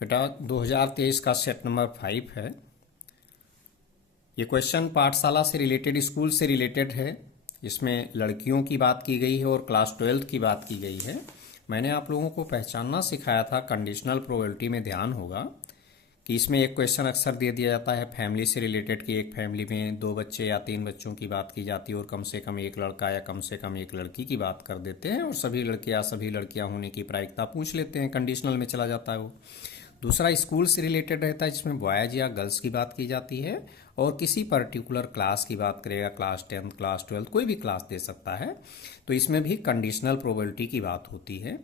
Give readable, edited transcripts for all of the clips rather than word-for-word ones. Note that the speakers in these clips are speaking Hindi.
बेटा 2023 का सेट नंबर 5 है। ये क्वेश्चन पाठशाला से रिलेटेड, स्कूल से रिलेटेड है। इसमें लड़कियों की बात की गई है और क्लास 12th की बात की गई है। मैंने आप लोगों को पहचानना सिखाया था, कंडीशनल प्रोबेबिलिटी में ध्यान होगा कि इसमें एक क्वेश्चन अक्सर दे दिया जाता है फैमिली से रिलेटेड कि एक फैमिली में 2 बच्चे या 3 बच्चों की बात की जाती है और कम से कम एक लड़का या कम से कम एक लड़की की बात कर देते हैं और सभी लड़के या सभी लड़कियां होने की प्रायिकता पूछ लेते हैं, कंडीशनल में चला जाता है वो। दूसरा स्कूल से रिलेटेड रहता है जिसमें बॉयज या गर्ल्स की बात की जाती है और किसी पर्टिकुलर क्लास की बात करेगा, क्लास 10th, क्लास 12th, कोई भी क्लास दे सकता है। तो इसमें भी कंडीशनल प्रोबेबिलिटी की बात होती है।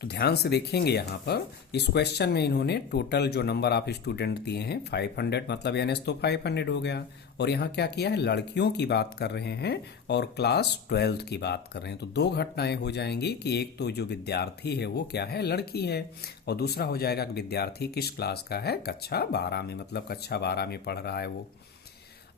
तो ध्यान से देखेंगे यहाँ पर इस क्वेश्चन में इन्होंने टोटल जो नंबर ऑफ स्टूडेंट दिए हैं 500, मतलब एनएस तो 500 हो गया। और यहाँ क्या किया है, लड़कियों की बात कर रहे हैं और क्लास 12th की बात कर रहे हैं। तो 2 घटनाएं हो जाएंगी कि एक तो जो विद्यार्थी है वो क्या है, लड़की है, और दूसरा हो जाएगा कि विद्यार्थी किस क्लास का है, कक्षा 12 में, मतलब कक्षा 12 में पढ़ रहा है वो।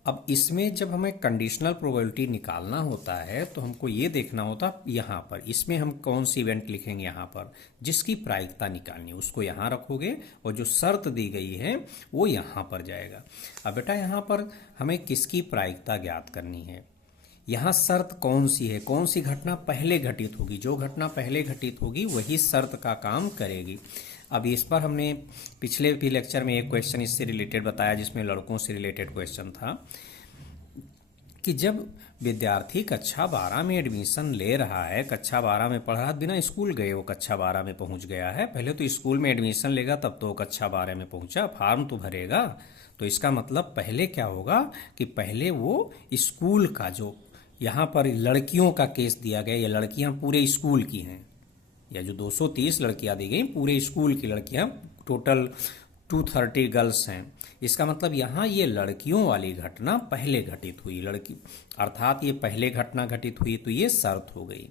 अब इसमें जब हमें कंडीशनल प्रोबेबिलिटी निकालना होता है तो हमको ये देखना होता है यहाँ पर, इसमें हम कौन सी इवेंट लिखेंगे, यहाँ पर जिसकी प्रायिकता निकालनी है उसको यहाँ रखोगे और जो शर्त दी गई है वो यहाँ पर जाएगा। अब बेटा यहाँ पर हमें किसकी प्रायिकता ज्ञात करनी है, यहाँ शर्त कौन सी है, कौन सी घटना पहले घटित होगी, जो घटना पहले घटित होगी वही शर्त का काम करेगी। अब इस पर हमने पिछले भी लेक्चर में एक क्वेश्चन इससे रिलेटेड बताया जिसमें लड़कों से रिलेटेड क्वेश्चन था कि जब विद्यार्थी कक्षा 12 में एडमिशन ले रहा है, कक्षा 12 में पढ़ रहा है, बिना स्कूल गए वो कक्षा 12 में पहुंच गया है। पहले तो स्कूल में एडमिशन लेगा तब तो वो कक्षा 12 में पहुंचा, फॉर्म तो भरेगा। तो इसका मतलब पहले क्या होगा कि पहले वो स्कूल का, जो यहाँ पर लड़कियों का केस दिया गया, ये लड़कियां पूरे स्कूल की हैं, या जो 230 लड़कियां दी गई पूरे स्कूल की लड़कियां, टोटल 230 गर्ल्स हैं। इसका मतलब यहाँ ये लड़कियों वाली घटना पहले घटित हुई, लड़की अर्थात ये पहले घटना घटित हुई, तो ये शर्त हो गई।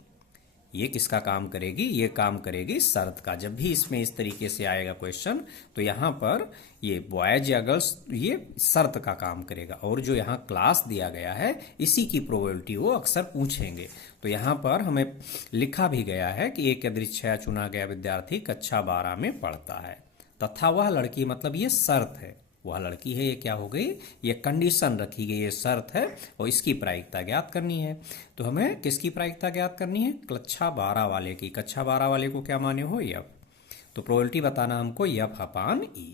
ये किसका काम करेगी, ये काम करेगी शर्त का। जब भी इसमें इस तरीके से आएगा क्वेश्चन तो यहाँ पर ये बॉयज या गर्ल्स, ये शर्त का काम करेगा। और जो यहाँ क्लास दिया गया है इसी की प्रोबेबिलिटी वो अक्सर पूछेंगे। तो यहाँ पर हमें लिखा भी गया है कि एक यादृच्छया चुना गया विद्यार्थी कक्षा 12 में पढ़ता है तथा वह लड़की, मतलब ये शर्त है, वह लड़की है, ये क्या हो गई, ये कंडीशन रखी गई, ये शर्त है और इसकी प्रायिकता ज्ञात करनी है। तो हमें किसकी प्रायिकता ज्ञात करनी है, कक्षा 12 वाले की। कक्षा 12 वाले को क्या माने हो, यफ। तो प्रोबेबिलिटी बताना हमको यफ अपान ई।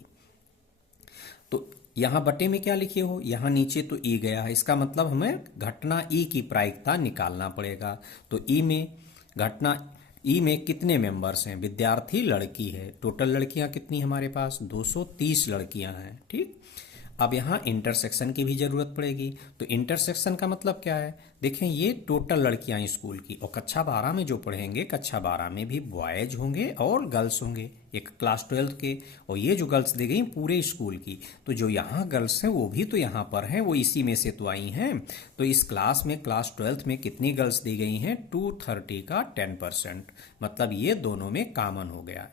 तो यहाँ बटे में क्या लिखे हो, यहाँ नीचे तो ई गया है, इसका मतलब हमें घटना ई की प्रायिकता निकालना पड़ेगा। तो ई में, घटना ई में कितने मेंबर्स हैं, विद्यार्थी लड़की है, टोटल लड़कियां कितनी हमारे पास 230 लड़कियां हैं, ठीक। अब यहाँ इंटरसेक्शन की भी जरूरत पड़ेगी। तो इंटरसेक्शन का मतलब क्या है, देखें ये टोटल लड़कियां स्कूल की, और कक्षा 12 में जो पढ़ेंगे कक्षा 12 में भी बॉयज होंगे और गर्ल्स होंगे, एक क्लास 12th के, और ये जो गर्ल्स दी गई पूरे स्कूल की। तो जो यहाँ गर्ल्स हैं वो भी तो यहाँ पर हैं, वो इसी में से तो आई हैं। तो इस क्लास में, क्लास 12th में कितनी गर्ल्स दी गई हैं, 230 का 10%, मतलब ये दोनों में कॉमन हो गया।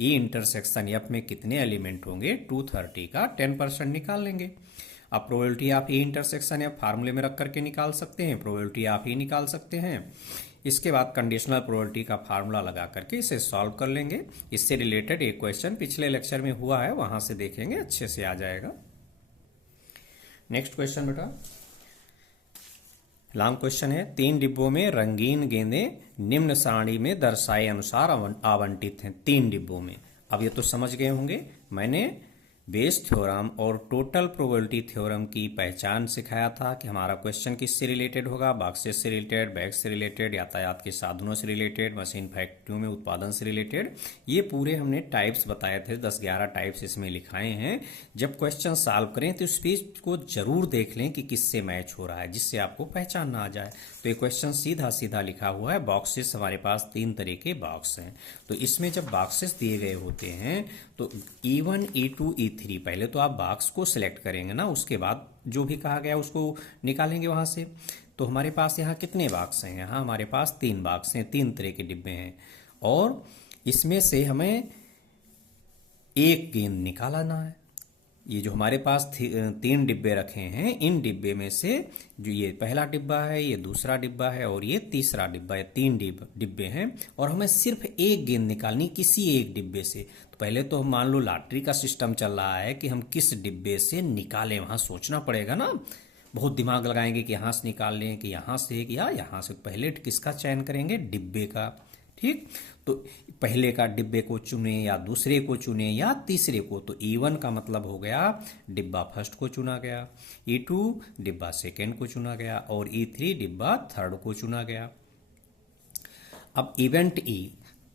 ई इंटरसेक्शन एफ में कितने एलिमेंट होंगे, 230 का 10% निकाल लेंगे। अब प्रोबेबिलिटी आप ई इंटरसेक्शन एफ फार्मूले में रख करके निकाल सकते हैं, प्रोबेबिलिटी आप ही निकाल सकते हैं। इसके बाद कंडीशनल प्रोबेबिलिटी का फार्मूला लगा करके इसे सॉल्व कर लेंगे। इससे रिलेटेड एक क्वेश्चन पिछले लेक्चर में हुआ है, वहां से देखेंगे, अच्छे से आ जाएगा। नेक्स्ट क्वेश्चन बेटा, लॉन्ग क्वेश्चन है। 3 डिब्बों में रंगीन गेंदें निम्न सारणी में दर्शाए अनुसार आवंटित हैं, 3 डिब्बों में। अब ये तो समझ गए होंगे, मैंने बेस थ्योरम और टोटल प्रोबेबिलिटी थ्योरम की पहचान सिखाया था कि हमारा क्वेश्चन किससे रिलेटेड होगा, बॉक्सेस से रिलेटेड, बैग से रिलेटेड, यातायात के साधनों से रिलेटेड, मशीन फैक्ट्रियों में उत्पादन से रिलेटेड। ये पूरे हमने टाइप्स बताए थे, 10-11 टाइप्स इसमें लिखाए हैं। जब क्वेश्चन सॉल्व करें तो इस पेज को जरूर देख लें कि किससे मैच हो रहा है, जिससे आपको पहचान ना आ जाए। तो ये क्वेश्चन सीधा सीधा लिखा हुआ है। बॉक्सेस, हमारे पास 3 तरह के बॉक्स हैं। तो इसमें जब बॉक्सेस दिए गए होते हैं तो E1, E2, E3, पहले तो आप बॉक्स को सिलेक्ट करेंगे ना, उसके बाद जो भी कहा गया उसको निकालेंगे वहां से। तो हमारे पास यहाँ कितने बॉक्स हैं, यहाँ हमारे पास 3 बॉक्स हैं, 3 तरह के डिब्बे हैं, और इसमें से हमें एक गेंद निकालना है। ये जो हमारे पास 3 डिब्बे रखे हैं, इन डिब्बे में से जो ये पहला डिब्बा है, ये दूसरा डिब्बा है और ये तीसरा डिब्बा है, 3 डिब्बे हैं और हमें सिर्फ एक गेंद निकालनी किसी एक डिब्बे से। तो पहले तो हम मान लो लॉटरी का सिस्टम चल रहा है कि हम किस डिब्बे से निकालें, वहां सोचना पड़ेगा ना, बहुत दिमाग लगाएंगे कि यहाँ से निकाल लें कि यहाँ से या यहाँ से। पहले किसका चयन करेंगे? डिब्बे का। ठीक, तो पहले का डिब्बे को चुने या दूसरे को चुने या तीसरे को। तो E1 का मतलब हो गया डिब्बा फर्स्ट को चुना गया, E2 डिब्बा सेकेंड को चुना गया और E3 डिब्बा थर्ड को चुना गया। अब इवेंट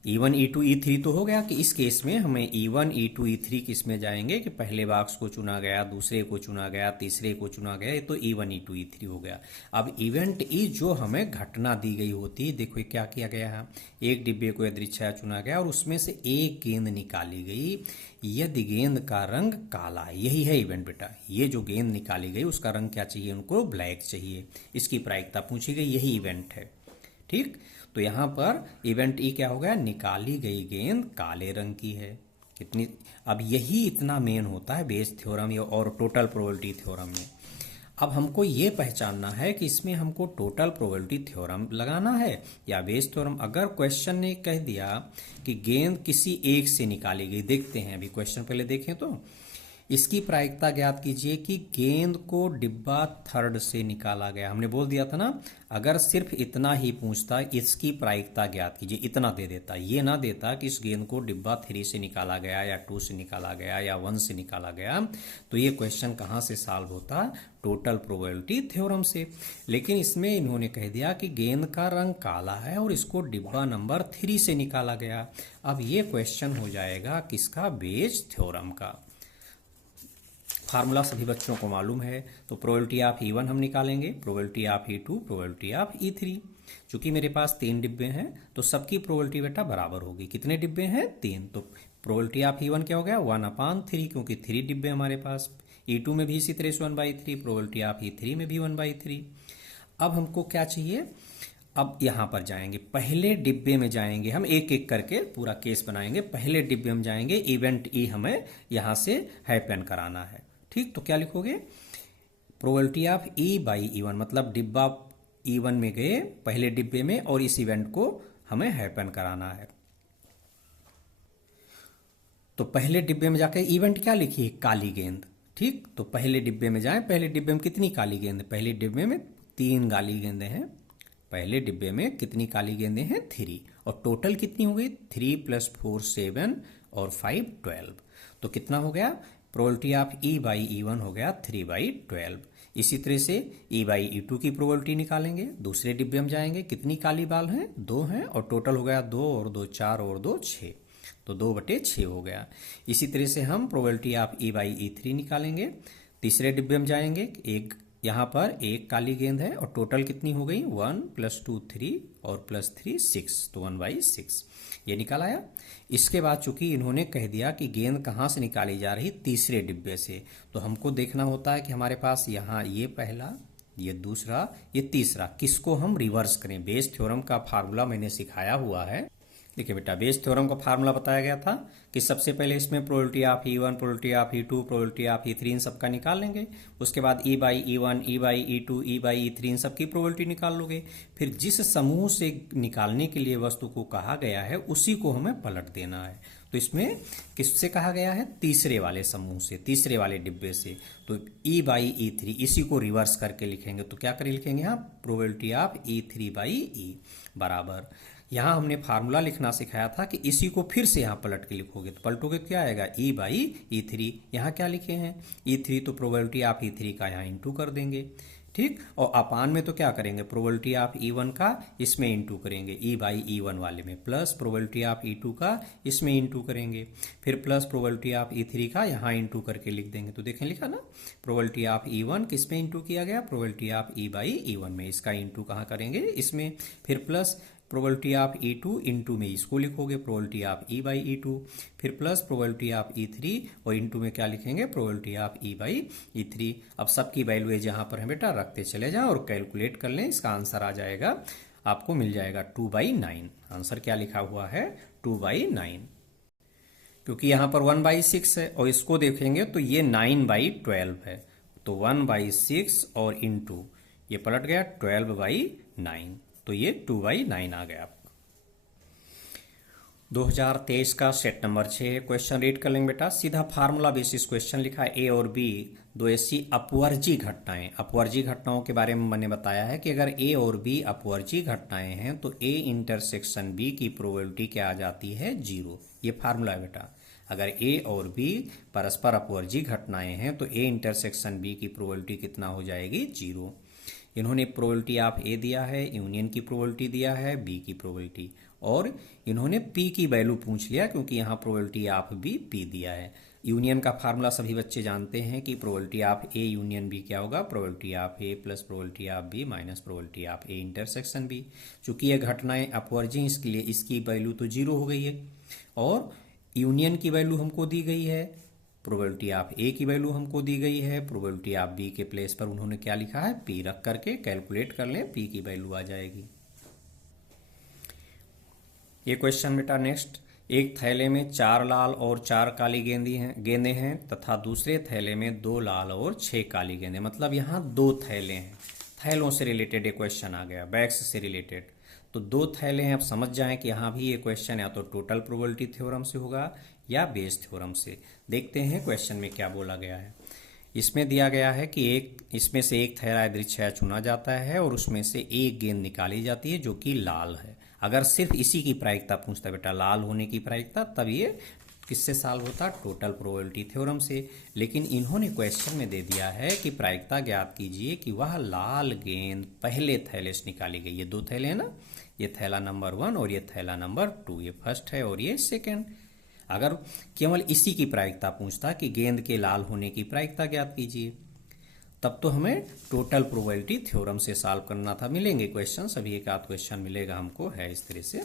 E1 E2 E3 तो हो गया कि इस केस में हमें E1 E2 E3 किस में जाएंगे कि पहले बॉक्स को चुना गया, दूसरे को चुना गया, तीसरे को चुना गया, ये तो E1 E2 E3 हो गया। अब इवेंट E जो हमें घटना दी गई होती है, देखो क्या किया गया है, एक डिब्बे को यादृच्छा चुना गया और उसमें से एक गेंद निकाली गई। यदि गेंद का रंग काला है, यही है इवेंट बेटा, ये जो गेंद निकाली गई उसका रंग क्या चाहिए? उनको ब्लैक चाहिए, इसकी प्रायिकता पूछी गई, यही इवेंट है। ठीक, तो यहां पर इवेंट ई क्या हो गया? निकाली गई गेंद काले रंग की है। कितनी, अब यही इतना मेन होता है बेस थ्योरम और टोटल प्रोबेबिलिटी थ्योरम में। अब हमको ये पहचानना है कि इसमें हमको टोटल प्रोबेबिलिटी थ्योरम लगाना है या बेस थ्योरम। अगर क्वेश्चन ने कह दिया कि गेंद किसी एक से निकाली गई, देखते हैं अभी क्वेश्चन पहले देखें तो इसकी प्रायिकता ज्ञात कीजिए कि गेंद को डिब्बा थर्ड से निकाला गया। हमने बोल दिया था ना, अगर सिर्फ इतना ही पूछता इसकी प्रायिकता ज्ञात कीजिए, इतना दे देता, ये ना देता कि इस गेंद को डिब्बा 3 से निकाला गया या 2 से निकाला गया या 1 से निकाला गया, तो ये क्वेश्चन कहाँ से सॉल्व होता? टोटल प्रोबेबिलिटी थ्योरम से। लेकिन इसमें इन्होंने कह दिया कि गेंद का रंग काला है और इसको डिब्बा नंबर 3 से निकाला गया। अब ये क्वेश्चन हो जाएगा किसका? बेस थ्योरम का। फार्मूला सभी बच्चों को मालूम है, तो प्रोबेबिलिटी ऑफ E1 हम निकालेंगे, probability of E2, probability of E3। चूंकि मेरे पास 3 डिब्बे हैं तो सबकी प्रोबेबिलिटी बेटा बराबर होगी। कितने डिब्बे हैं? 3। तो प्रोबेबिलिटी ऑफ E1 क्या हो गया? 1/3, क्योंकि 3 डिब्बे हमारे पास। E2 में भी इसी तरह से 1/3, प्रोबेबिलिटी ऑफ E3 में भी 1/3। अब हमको क्या चाहिए? अब यहां पर जाएंगे, पहले डिब्बे में जाएंगे, हम एक एक करके पूरा केस बनाएंगे। पहले डिब्बे में जाएंगे, इवेंट ई हमें यहां से हैपन कराना है। ठीक, तो क्या लिखोगे? प्रोबेबिलिटी ऑफ E/E1, मतलब डिब्बा E1 में गए पहले डिब्बे में और इस इवेंट को हमें हैपन कराना है। तो पहले डिब्बे में जाकर इवेंट क्या लिखिए? काली गेंद। ठीक, तो पहले डिब्बे में जाएं, पहले डिब्बे में कितनी काली गेंद? पहले डिब्बे में 3 काली गेंदें हैं। पहले डिब्बे में कितनी काली गेंदें हैं? 3। और टोटल कितनी हो गई? 3 + 4 7 और 5 12। तो कितना हो गया? प्रोबेबिलिटी ऑफ E/E1 हो गया 3/12। इसी तरह से E/E2 की प्रोबेबिलिटी निकालेंगे। दूसरे डिब्बे में जाएंगे, कितनी काली बाल हैं? 2 हैं और टोटल हो गया 2 और 2 4 और 2 6, तो 2/6 हो गया। इसी तरह से हम प्रोबेबिलिटी ऑफ E/E3 निकालेंगे। तीसरे डिब्बे में जाएंगे, एक यहां पर एक काली गेंद है और टोटल कितनी हो गई? 1 + 2 3 और +3 6, तो 1/6 ये निकाल आया। इसके बाद चूंकि इन्होंने कह दिया कि गेंद कहां से निकाली जा रही? तीसरे डिब्बे से, तो हमको देखना होता है कि हमारे पास यहां ये पहला, ये दूसरा, ये तीसरा, किसको हम रिवर्स करें। बेस थ्योरम का फार्मूला मैंने सिखाया हुआ है। देखिए बेटा, बेस थ्योरम का फार्मूला बताया गया था कि सबसे पहले इसमें probability of E1, probability of E2, probability of E3 इन सबका निकाल लेंगे। उसके बाद E/E1, E/E2, E/E3 इन सबकी प्रोबेबिलिटी निकाल लोगे। फिर जिस समूह से निकालने के लिए वस्तु को कहा गया है उसी को हमें पलट देना है। तो इसमें किससे कहा गया है? तीसरे वाले समूह से, तीसरे वाले डिब्बे से। तो E/E3 इसी को रिवर्स करके लिखेंगे। तो क्या कर लिखेंगे यहाँ? प्रोबेबिलिटी ऑफ E3/E बराबर, यहां हमने फार्मूला लिखना सिखाया था कि इसी को फिर से यहां पलट के लिखोगे, तो पलटोगे क्या आएगा? E/E3। यहां क्या लिखे हैं? E3, तो प्रोबेबिलिटी ऑफ E3 का यहां इंटू कर देंगे। ठीक, और अपान में तो क्या करेंगे? प्रोबेबिलिटी ऑफ E1 का इसमें इंटू करेंगे, E/E1 वाले में, प्लस प्रोबेबिलिटी ऑफ E2 का इसमें इंटू करेंगे, फिर प्लस प्रोबेबिलिटी ऑफ E3 का यहाँ इंटू करके लिख देंगे। तो देखें लिखा ना, प्रोबेबिलिटी ऑफ E1 किस में इंटू किया गया? प्रोबेबिलिटी ऑफ E/E1 में, इसका इंटू कहाँ करेंगे? इसमें, फिर plus probability of E2 into में इसको लिखोगे, प्रोबेबिलिटी ऑफ E/E2, फिर प्लस प्रोबेबिलिटी ऑफ E3 और इंटू में क्या लिखेंगे? Probability of E/E3। अब सबकी वैल्यू जहां पर है बेटा रखते चले जाएं और कैलकुलेट कर लें। इसका आंसर आ जाएगा, आपको मिल जाएगा 2/9। आंसर क्या लिखा हुआ है? 2/9। क्योंकि यहाँ पर 1/6 है और इसको देखेंगे तो ये 9/12 है। तो 1/6 और इंटू ये पलट गया 12/9, तो ये 2/9 आ गया। 2023 का सेट नंबर 6 क्वेश्चन रीड कर लेंगे बेटा। सीधा फार्मूला बेसिस क्वेश्चन लिखा है। ए और बी दो ऐसी अपवर्जी घटनाएं, अपवर्जी घटनाओं के बारे में मैंने बताया है कि अगर ए और बी अपवर्जी घटनाएं हैं तो ए इंटरसेक्शन बी की प्रोबेबिलिटी क्या आ जाती है, 0। ये फार्मूला है बेटा। अगर ए और बी परस्पर अपवर्जी घटनाएं हैं तो ए इंटरसेक्शन बी की प्रोबेबिलिटी कितना हो जाएगी, 0। इन्होंने प्रोबेबिलिटी ऑफ ए दिया है, यूनियन की प्रोबेबिलिटी दिया है, बी की प्रोबेबिलिटी, और इन्होंने पी की वैल्यू पूछ लिया क्योंकि यहाँ प्रोबेबिलिटी ऑफ बी पी दिया है। यूनियन का फार्मूला सभी बच्चे जानते हैं कि probability of A union B क्या होगा, probability of A plus probability of B minus probability of A intersection B. चूंकि ये घटनाएं अपवर्जी हैं इसके लिए इसकी वैल्यू तो 0 हो गई है, और यूनियन की वैल्यू हमको दी गई है, प्रोबेबिलिटी ऑफ ए की वैल्यू हमको दी गई है, प्रोबेबिलिटी ऑफ बी के प्लेस पर उन्होंने क्या लिखा है, पी रख करके कैलकुलेट कर लें, पी की वैल्यू आ जाएगी। ये क्वेश्चन बेटा नेक्स्ट, एक थैले में 4 लाल और 4 काली गेंदें हैं तथा दूसरे थैले में 2 लाल और 6 काली गेंदें, मतलब यहाँ 2 थैले हैं। थैलों से रिलेटेड ये क्वेश्चन आ गया, बैग्स से रिलेटेड। तो 2 थैले हैं, आप समझ जाएं कि यहाँ भी ये क्वेश्चन या तो टोटल प्रोबेबिलिटी थ्योरम से होगा या बेस थ्योरम से। देखते हैं क्वेश्चन में क्या बोला गया है। इसमें दिया गया है कि इसमें से एक थैला यादृच्छिक चुना जाता है और उसमें से एक गेंद निकाली जाती है जो कि लाल है। अगर सिर्फ इसी की प्रायिकता पूछता बेटा, लाल होने की प्रायिकता, तब ये किससे सॉल्व होता, टोटल प्रोबेबिलिटी थ्योरम से। लेकिन इन्होंने क्वेश्चन में दे दिया है कि प्रायिकता ज्ञात कीजिए कि वह लाल गेंद पहले थैले से निकाली गई। ये 2 थैले हैं ना, ये थैला नंबर 1 और ये थैला नंबर 2, ये फर्स्ट है और ये सेकेंड। अगर केवल इसी की प्रायिकता पूछता कि गेंद के लाल होने की प्रायिकता ज्ञात कीजिए, तब तो हमें टोटल प्रोबेबिलिटी थ्योरम से सॉल्व करना था। मिलेंगे क्वेश्चन, सभी एक आध क्वेश्चन मिलेगा हमको, है इस तरह से।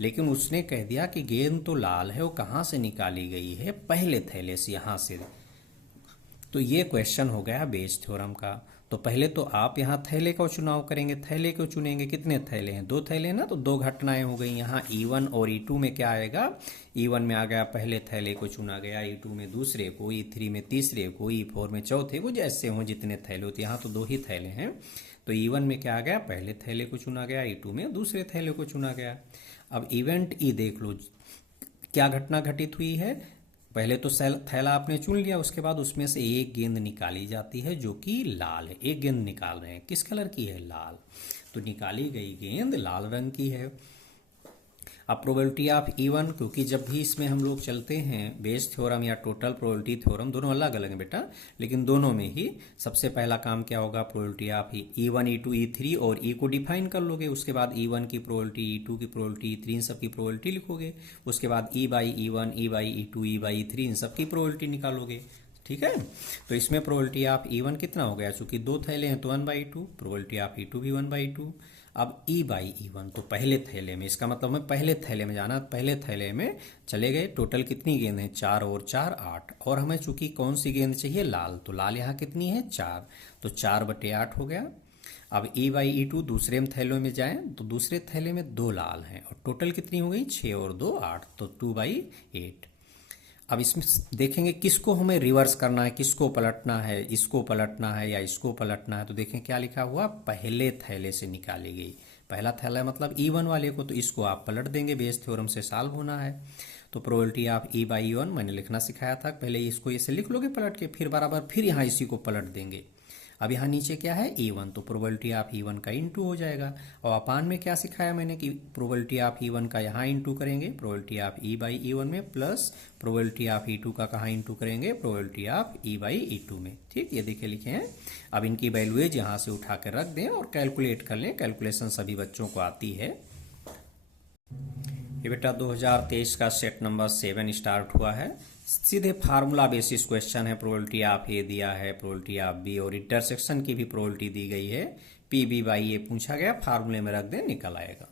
लेकिन उसने कह दिया कि गेंद तो लाल है, वो कहाँ से निकाली गई है, पहले थैले से, यहाँ से। तो ये क्वेश्चन हो गया बेस थ्योरम का। तो पहले तो आप यहाँ थैले का चुनाव करेंगे, थैले को चुनेंगे। कितने थैले हैं, 2 थैले ना, तो 2 घटनाएं हो गई। यहाँ E1 और E2 में क्या आएगा, E1 में आ गया पहले थैले को चुना गया, E2 में दूसरे को, E3 में तीसरे को, E4 में चौथे को, जैसे हो जितने थैले होते। यहाँ तो 2 ही थैले हैं, तो E1 में क्या आ गया, पहले थैले को चुना गया, E2 में दूसरे थैले को चुना गया। अब इवेंट ई देख लो, क्या घटना घटित हुई है। पहले तो थैला आपने चुन लिया, उसके बाद उसमें से एक गेंद निकाली जाती है जो कि लाल है। एक गेंद निकाल रहे हैं, किस कलर की है, लाल। तो निकाली गई गेंद लाल रंग की है। अब प्रोबेबिलिटी ऑफ E1, क्योंकि जब भी इसमें हम लोग चलते हैं बेस थ्योरम या टोटल प्रोबेबिलिटी थ्योरम, दोनों अलग अलग हैं बेटा, लेकिन दोनों में ही सबसे पहला काम क्या होगा, probability of E1, E2, E3 और E को डिफाइन कर लोगे। उसके बाद E1 की प्रोबेबिलिटी, E2 की प्रोबेबिलिटी, E3 इन सब की प्रोबेबिलिटी लिखोगे। उसके बाद E/E1, E/E2, E/E3 इन सब की प्रोबेबिलिटी निकालोगे। ठीक है, तो इसमें प्रोबेबिलिटी ऑफ E1 कितना हो गया, चूंकि 2 थैले हैं तो 1/2, प्रोबेबिलिटी ऑफ E2 भी 1/2। अब E/E1 तो पहले थैले में, इसका मतलब हमें पहले थैले में जाना। पहले थैले में चले गए, टोटल कितनी गेंद है, 4 और 4 8, और हमें चूंकि कौन सी गेंद चाहिए, लाल, तो लाल यहाँ कितनी है, 4, तो 4/8 हो गया। अब E/E2 दूसरे में थैलों में जाएं तो दूसरे थैले में 2 लाल हैं और टोटल कितनी हो गई, 6 और 2 8, तो 2/8। अब इसमें देखेंगे किसको हमें रिवर्स करना है, किसको पलटना है, इसको पलटना है या इसको पलटना है। तो देखें क्या लिखा हुआ, पहले थैले से निकाली गई। पहला थैला है मतलब E1 वाले को, तो इसको आप पलट देंगे, बेस थ्योरम से सॉल्व होना है। तो प्रोबेबिलिटी ऑफ E/E1 मैंने लिखना सिखाया था, पहले इसको इसे लिख लोगे पलट के, फिर बराबर फिर यहाँ इसी को पलट देंगे। अब यहाँ नीचे क्या है, E1, तो प्रोबेबिलिटी ऑफ E1 का इंटू हो जाएगा। और अपान में क्या सिखाया मैंने कि प्रोबेबिलिटी ऑफ E1 का यहाँ इंटू करेंगे, प्रोबेबिलिटी ऑफ E/E1 में, प्लस प्रोबेबिलिटी ऑफ E2 का कहाँ इंटू करेंगे, प्रोबेबिलिटी ऑफ E/E2 में। ठीक, ये देखे लिखे हैं। अब इनकी वैल्यूएज यहाँ से उठा कर रख दें और कैलकुलेट कर लें। कैलकुलेशन सभी बच्चों को आती है। ये बेटा 2023 का सेट नंबर 7 स्टार्ट हुआ है। सीधे फार्मूला बेसिस क्वेश्चन है। प्रोबेबिलिटी ऑफ ए दिया है, प्रोबेबिलिटी ऑफ बी और इंटरसेक्शन की भी प्रोबेबिलिटी दी गई है। PB/A पूछा गया, फार्मूले में रख दें, निकल आएगा।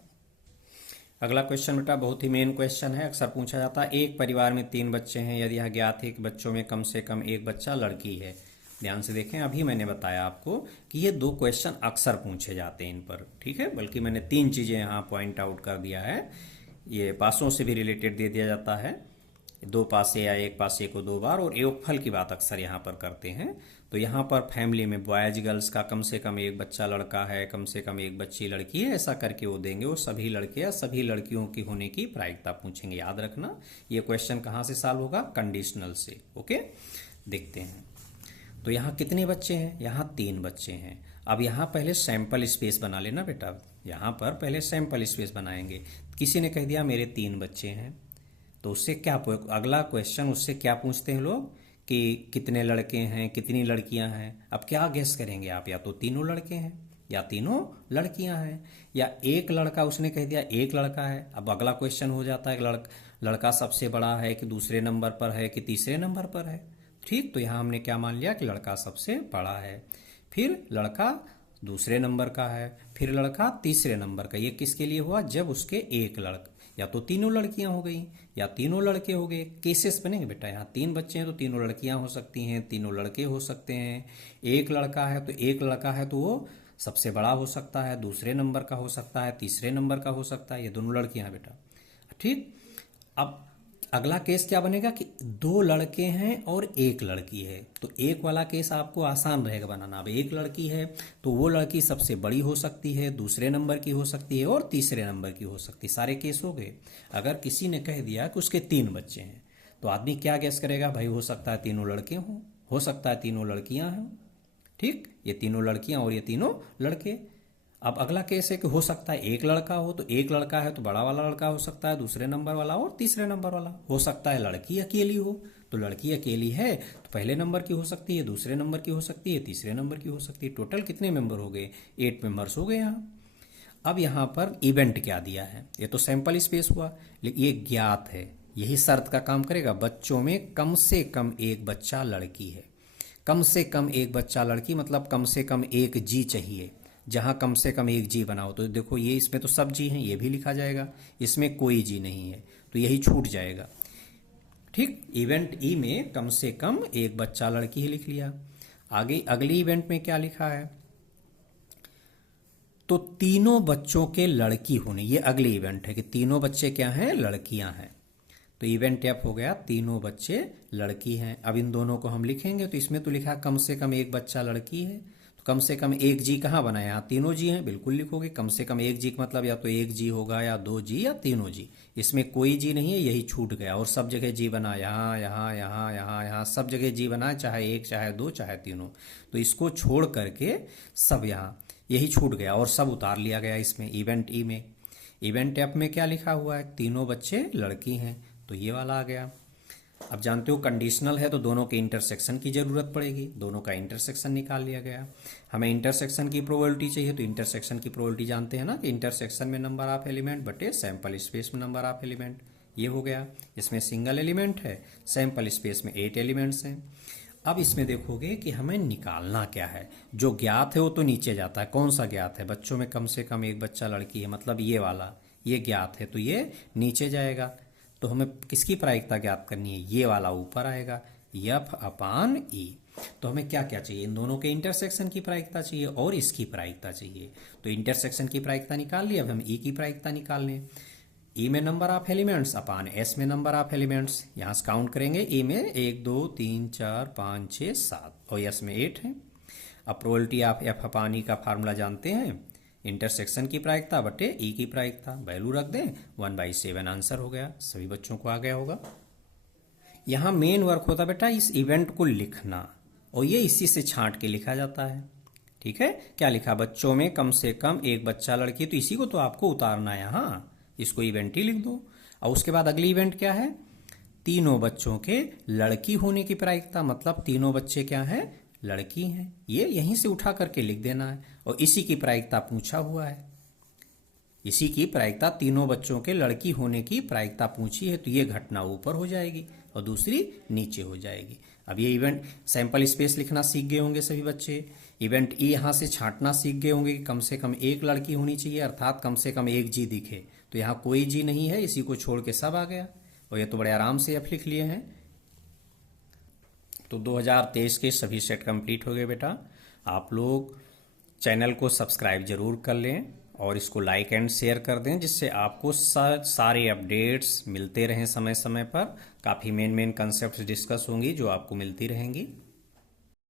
अगला क्वेश्चन बेटा बहुत ही मेन क्वेश्चन है, अक्सर पूछा जाता है। एक परिवार में 3 बच्चे हैं, यदि यह ज्ञात है कि बच्चों में कम से कम एक बच्चा लड़की है। ध्यान से देखें, अभी मैंने बताया आपको कि ये 2 क्वेश्चन अक्सर पूछे जाते हैं इन पर। ठीक है, बल्कि मैंने 3 चीजें यहाँ पॉइंट आउट कर दिया है। ये पासों से भी रिलेटेड दे दिया जाता है, दो पासे या एक पासे को दो बार, और योगफल की बात अक्सर यहाँ पर करते हैं। तो यहाँ पर फैमिली में बॉयज गर्ल्स का कम से कम एक बच्चा लड़का है, कम से कम एक बच्ची लड़की है, ऐसा करके वो देंगे, और सभी लड़के या सभी लड़कियों की होने की प्रायिकता पूछेंगे। याद रखना ये क्वेश्चन कहाँ से सॉल्व होगा, कंडीशनल से। ओके, देखते हैं। तो यहाँ कितने बच्चे हैं, यहाँ 3 बच्चे हैं। अब यहाँ पहले सैंपल स्पेस बना लेना बेटा, यहाँ पर पहले सैंपल स्पेस बनाएंगे। किसी ने कह दिया मेरे 3 बच्चे हैं, तो उससे क्या अगला क्वेश्चन उससे क्या पूछते हैं लोग कि कितने लड़के हैं, कितनी लड़कियां हैं। अब क्या गेस करेंगे आप, या तो तीनों लड़के हैं या तीनों लड़कियां हैं, या एक लड़का, उसने कह दिया एक लड़का है। अब अगला क्वेश्चन हो जाता है लड़का सबसे बड़ा है कि दूसरे नंबर पर है कि तीसरे नंबर पर है। ठीक, तो यहाँ हमने क्या मान लिया कि लड़का सबसे बड़ा है, फिर लड़का दूसरे नंबर का है, फिर लड़का तीसरे नंबर का। ये किसके लिए हुआ, जब उसके एक लड़का, या तो तीनों लड़कियां हो गई या तीनों लड़के हो गए। केसेस बनेंगे बेटा, यहाँ 3 बच्चे हैं तो तीनों लड़कियां हो सकती हैं, तीनों लड़के हो सकते हैं। एक लड़का है तो वो सबसे बड़ा हो सकता है, दूसरे नंबर का हो सकता है, तीसरे नंबर का हो सकता है। ये दोनों लड़कियां हैं बेटा। ठीक, अब अगला केस क्या बनेगा कि 2 लड़के हैं और 1 लड़की है। तो एक वाला केस आपको आसान रहेगा बनाना। अब 1 लड़की है तो वो लड़की सबसे बड़ी हो सकती है, दूसरे नंबर की हो सकती है और तीसरे नंबर की हो सकती है। सारे केस हो गए। अगर किसी ने कह दिया कि उसके 3 बच्चे हैं, तो आदमी क्या गेस करेगा, भाई हो सकता है तीनों लड़के हों, हो सकता है तीनों लड़कियां हों। ठीक, ये तीनों लड़कियां और ये तीनों लड़के। अब अगला केस है कि हो सकता है एक लड़का हो, तो एक लड़का है तो बड़ा वाला लड़का हो सकता है, दूसरे नंबर वाला और तीसरे नंबर वाला। हो सकता है लड़की अकेली हो, तो लड़की अकेली है तो पहले नंबर की हो सकती है, दूसरे नंबर की हो सकती है, तीसरे नंबर की हो सकती है। टोटल कितने मेंबर हो गए, 8 मेंबर्स हो गए यहाँ। अब यहाँ पर इवेंट क्या दिया है, ये तो सैंपल स्पेस हुआ, लेकिन ये ज्ञात है, यही शर्त का काम करेगा। बच्चों में कम से कम एक बच्चा लड़की है। कम से कम एक बच्चा लड़की मतलब कम से कम एक जी चाहिए। जहाँ कम से कम एक जी बनाओ, तो देखो ये इसमें तो सब जी हैं, ये भी लिखा जाएगा, इसमें कोई जी नहीं है तो यही छूट जाएगा। ठीक, इवेंट ई में कम से कम एक बच्चा लड़की ही लिख लिया। आगे अगली इवेंट में क्या लिखा है, तो तीनों बच्चों के लड़की होने, ये अगली इवेंट है कि तीनों बच्चे क्या हैं, लड़कियां हैं। तो इवेंट एफ हो गया, तीनों बच्चे लड़की हैं। अब इन दोनों को हम लिखेंगे, तो इसमें तो लिखा कम से कम एक बच्चा लड़की है, तो कम से कम एक जी कहाँ बना है, यहाँ तीनों जी हैं, बिल्कुल लिखोगे। कम से कम एक जी का मतलब या तो एक जी होगा या 2 जी या तीनों जी। इसमें कोई जी नहीं है, यही छूट गया। और सब जगह जी बना, यहाँ यहाँ यहाँ यहाँ यहाँ सब जगह जी बना, चाहे एक चाहे 2 चाहे तीनों। तो इसको छोड़ करके सब यहाँ, यही छूट गया और सब उतार लिया गया इसमें इवेंट ई में। इवेंट एफ में क्या लिखा हुआ है, तीनों बच्चे लड़की हैं, तो ये वाला आ गया। अब जानते हो कंडीशनल है तो दोनों के इंटरसेक्शन की जरूरत पड़ेगी, दोनों का इंटरसेक्शन निकाल लिया गया। हमें इंटरसेक्शन की प्रोबेबिलिटी चाहिए, तो इंटरसेक्शन की प्रोबेबिलिटी जानते हैं ना कि इंटरसेक्शन में नंबर ऑफ एलिमेंट बटे सैंपल स्पेस में नंबर ऑफ एलिमेंट। ये हो गया, इसमें सिंगल एलिमेंट है, सैंपल स्पेस में 8 एलिमेंट्स हैं। अब इसमें देखोगे कि हमें निकालना क्या है। जो ज्ञात है वो तो नीचे जाता है। कौन सा ज्ञात है, बच्चों में कम से कम एक बच्चा लड़की है, मतलब ये वाला, ये ज्ञात है तो ये नीचे जाएगा। तो हमें किसकी प्रायिकता ज्ञात करनी है, ये वाला ऊपर आएगा, एफ अपान ई। तो हमें क्या क्या चाहिए, इन दोनों के इंटरसेक्शन की प्रायिकता चाहिए और इसकी प्रायिकता चाहिए। तो इंटरसेक्शन की प्रायिकता निकाल ली, अब हम ई की प्रायिकता निकाल लें। ई में number of elements upon S में नंबर ऑफ एलिमेंट्स। यहाँ से काउंट करेंगे, ई में 1 2 3 4 5 6 7 और एस में 8 है। अब प्रोबेबिलिटी ऑफ एफ अपान ई का फार्मूला जानते हैं, इंटरसेक्शन की प्रायिकता बटे ई की प्रायिकता, वैल्यू रख दें 1/7 आंसर हो गया। सभी बच्चों को आ गया होगा। यहाँ मेन वर्क होता बेटा इस इवेंट को लिखना, और ये इसी से छांट के लिखा जाता है। ठीक है, क्या लिखा, बच्चों में कम से कम एक बच्चा लड़की, तो इसी को तो आपको उतारना है, यहाँ इसको इवेंट ही लिख दो। और उसके बाद अगली इवेंट क्या है, तीनों बच्चों के लड़की होने की प्रायिकता, मतलब तीनों बच्चे क्या हैं, लड़की हैं। ये यहीं से उठा करके लिख देना है, और इसी की प्रायिकता पूछा हुआ है। इसी की प्रायिकता, तीनों बच्चों के लड़की होने की प्रायिकता पूछी है, तो ये घटना ऊपर हो जाएगी और दूसरी नीचे हो जाएगी। अब ये इवेंट सैंपल स्पेस लिखना सीख गए होंगे सभी बच्चे। इवेंट ई यहाँ से छांटना सीख गए होंगे कि कम से कम एक लड़की होनी चाहिए, अर्थात कम से कम एक जी दिखे। तो यहाँ कोई जी नहीं है, इसी को छोड़ के सब आ गया, और ये तो बड़े आराम से एफ लिख लिए हैं। तो 2023 के सभी सेट कंप्लीट हो गए बेटा। आप लोग चैनल को सब्सक्राइब जरूर कर लें और इसको लाइक एंड शेयर कर दें, जिससे आपको सारे अपडेट्स मिलते रहें समय समय पर। काफ़ी मेन कंसेप्ट डिस्कस होंगी जो आपको मिलती रहेंगी।